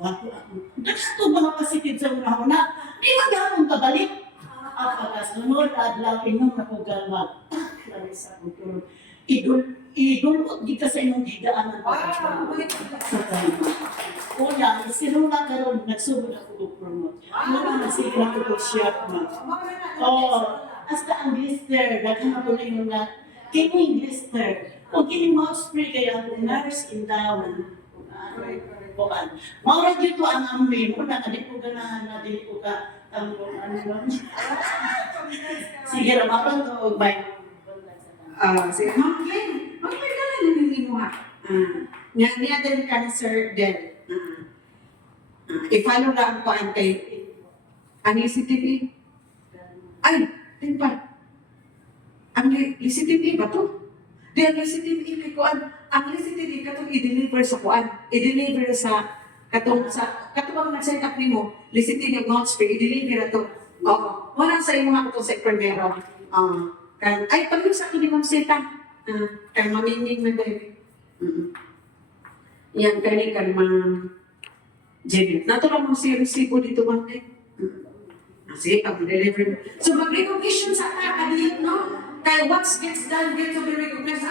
wato ako. Gusto mga pasitid sa una-una, di maghapon kabalik. Pagkasunod, adlaw, inom na ko galwag. Labi sa kulturo. Idulot kita sa inyong higaanan sa kalma. Una, sinula karon nagsugod ako og promote. Una na sila ko shop na. Hasta ang glister, daghan ako na yung kining glister. Kung kining mouth spray kaya ang nurse in town. Maura dito ang amoy mo, nakadi ko ganahan na di ko ka ang ano lang. Sige, ramapan to, bye. Sige, Ma'am Glenn, mag-may ka lang namin mo ha. Nga din cancer din. I-follow lang ko ang kay anisitv. Ay, timpa. Ang lisitv ba to? Di ang lisitv kay kuan. Ang lisitv katong i-deliver sa kuan. I-deliver sa katong ang nag-set up nimo. Lisitv yung mouth spray, i-deliver to. Oo. Wala sa imo nga katong sa enfermero. Ay, pag-yung sa akin ni Ma'am Sita. Kay maminging na dahil. Yan, kani kan Ma'am Jenny. Natulang mo si resibo dito, Ma'am Jenny. Sige, pag-deliver. So, mag-recognition sa kakadiyot, no? Kaya what gets done gets to be recognized.